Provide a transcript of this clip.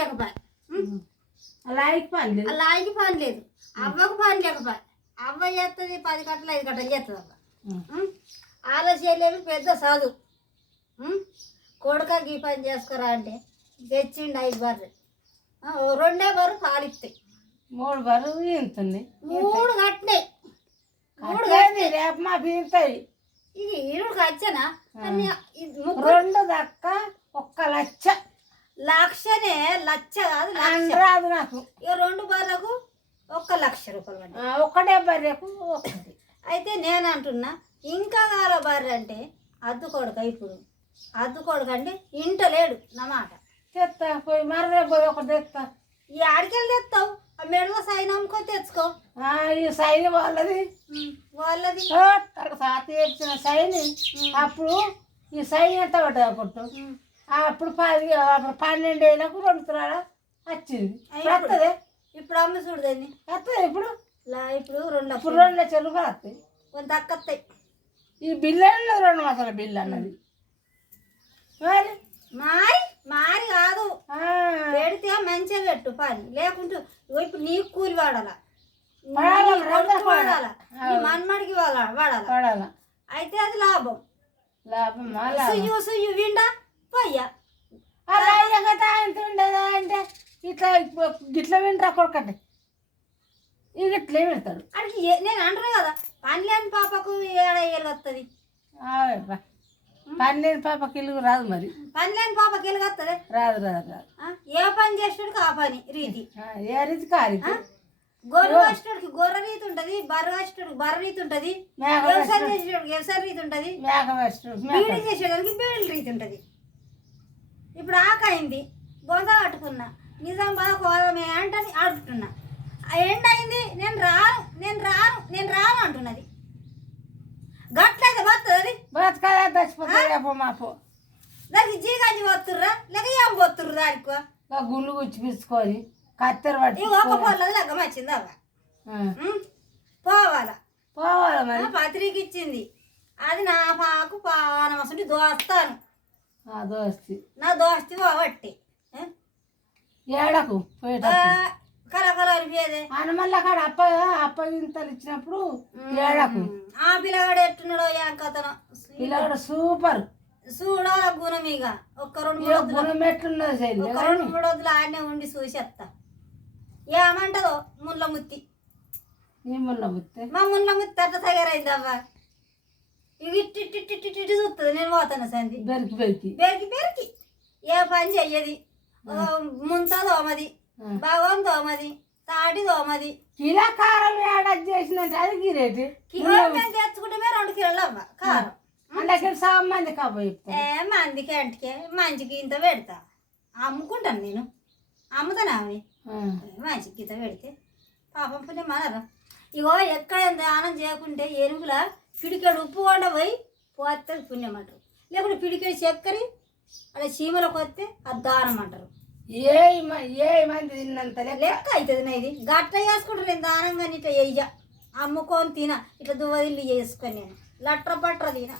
లేకపోయా, అలాగే పని లేదు, అలాగే పని లేదు. అవ్వకు పని లేకపోయా, అవ్వ చేస్తుంది 10 గంటలు 5 గంటలు చేస్తుంది అవ్వ. ఆలోచనలేమి పెద్ద చదువు. కొడుక గీ పని చేసుకోరా అంటే తెచ్చిండు 5 బర్రెలు, 2 బర్రెలు పాలిస్తాయి, 3 బరువు ఇంతుంది, 3 కట్టినాయి, 3 రేపు మా బీరుతాయి. ఇది ఈరుడికి వచ్చనా 2 దక్క 1 లక్ష. లక్షనే, లక్ష కాదు లక్ష రాదు నాకు. ఇక 2 బర్రెలకు 1 లక్ష రూపాయలు పడ్డాయి. ఒకటే బర్రెకు ఒకటి. అయితే నేను అంటున్నా ఇంకా కాల బర్రె అంటే అద్దు కొడుక. ఇప్పుడు అద్దు కొడుకు అంటే ఇంట లేడు నా మాట. తెస్తా పోయి మర్రే పోయి ఒకటి తెస్తా. ఈ ఆడికెళ్ళి తెస్తావు, ఆ మెడలో సైన్ అమ్ముకొని తెచ్చుకో. ఈ సైన్ వాళ్ళది, వాళ్ళది సాతి వేసిన సైన్. అప్పుడు ఈ సైన్ ఎంత పడ్డది అప్పుడు? అప్పుడు 12 ఏళ్ళకు 2 తులాల వచ్చింది. వస్తుంది ఇప్పుడు అమ్మ చూడదండి, వస్తుంది ఇప్పుడు. ఇప్పుడు 2 లక్షలు కూడా వస్తాయి, కొంత తక్కువస్తాయి. ఈ బిల్లు అన్నది 2 మాసాల బిల్లు అన్నది. మరి మారి మారి కాదు, పెడితే మంచిగా పెట్టు పని. లేకుంటే ఇప్పుడు నీకు కూలి వాడాలా, వాడాలా, మన్మడికి వాడాలా. అయితే అది లాభం. సుయ్యు సుయ్యు విండా పోయ్యా అలా ఎంత ఉండదా అంటే ఇట్లా గిట్ల వింటరా కొడుకంటే ఇక ఇట్లే పెడతాడు. అడిగి నేను అంటాను కదా, పని లేని పాపకు ఏడాది వస్తుంది, పని లేని పాపకి ఇల్లు రాదు. మరి పని లేని పాపకి ఎలుగు వస్తుంది, రాదు. ఏ పని చేసేటికి ఆ పని రీతి, ఏ రీతి కాదు. గొర్రె కష్టడికి గొర్రె రీతి ఉంటుంది, బర్రె కష్టడికి బర్రె రీతి ఉంటుంది, వ్యవసాయం చేసేటికి వ్యవసాయ రీతి ఉంటుంది, బీడీ చేసేదానికి బీడీ రీతి ఉంటుంది. ఇప్పుడు ఆకైంది బొంద కట్టుకున్నా, నిజామాబాద్ కోదమే అంటే ఆడుతున్నా. ఎండ్ అయింది, నేను రాను అంటున్నది. గట్లయితే బతుంది బతకదా చచ్చిపోతా మాపు. దానికి జీగాంచి పోతుర్రా లేక ఏం పోతుర్రు దానికి గుళ్ళు గుచ్చిపించుకొని కత్తెర పట్టి ఒక పొలది లగ్గం వచ్చింది అవ్వ. పోవాలా మరి పత్రిక ఇచ్చింది, అది నా పాకు పానం వస్తుంటే దోస్తాను. దోస్తి నా దోస్తి పోవట్టి ఏడకు పోయేట కలకల అనిపించేదే. హనుమల్ల కాడ అప్పగింతలు ఇచ్చినప్పుడు ఏడకు. ఆ పిల్లగాడు ఎట్టున్నాడో ఏంకతను, పిల్లగాడు సూపర్. చూడాల గుణం. ఇక ఒక్క 2-3 ఎట్లున్నది 2-3 రోజులు ఆడనే ఉండి చూసేస్తా. ఏమంటదో ముళ్ళ ముత్తి, మా ముళ్ళ ముత్తి అట్లా తయారైంది అవ్వ. ఇక ఇట్టి చూస్తుంది, నేను పోతాను సంది బెరికి ఏ పని చెయ్యది. ముంత దోమది, భగవాన్ దోమది, తాటి దోమది. కిలో కారం ఏడాది చేసినట్టు అది గిరేటి కిలో మేము తెచ్చుకుంటే 2 కిలోలు అవ్వ కారం. మంది కాబోయే మందికి అంటికే మంచికి ఇంత పెడతా, అమ్ముకుంటాను నేను, అమ్ముతాను ఆమె. మంచికి ఇంత పెడితే పాపం పుణ్యం మనరా. ఇగో ఎక్కడ దానం చేయకుంటే ఎరువుల పిడికెడు ఉప్పు కొండ పోయి పోతుంది పుణ్యం అంటారు, లేకుంటే పిడికెడు చక్కెర అలా చీమలకు వస్తే అది దానం అంటారు. ఏ మంది తిన్నంత లెక్క అవుతుంది నా ఇది. గట్ట చేసుకుంటారు నేను దానంగా ఇట్లా వెయ్య అమ్ముకొని తిన, ఇట్లా దువ్వదిల్లు చేసుకొని నేను లట్ర పట్ర తిన.